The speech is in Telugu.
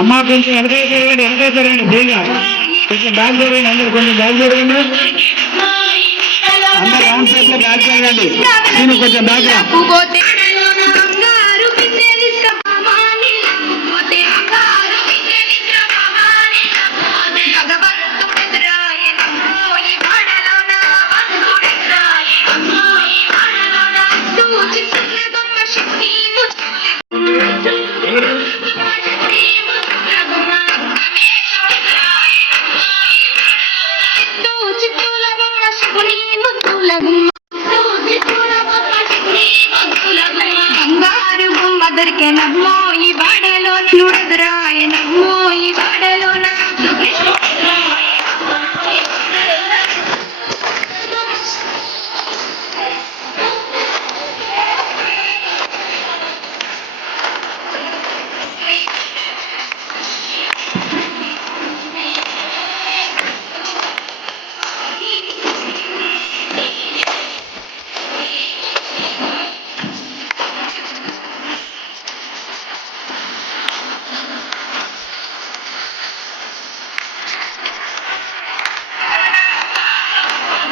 అమ్మ కొంచెం వెనక చేయండి వెనక చేయండి బేగా. కొంచెం బ్యాగ్ చేయండి అందరు కొంచెం బ్యాగ్ చేయండి అందరు ఆన్సైట్లో బ్యాగ్ చేయండి నేను కొంచెం బ్యాగ్ బంగారు బొమ్మ దొరికెనమ్మో ఈ వాడలో నుడదురాయనమ్మో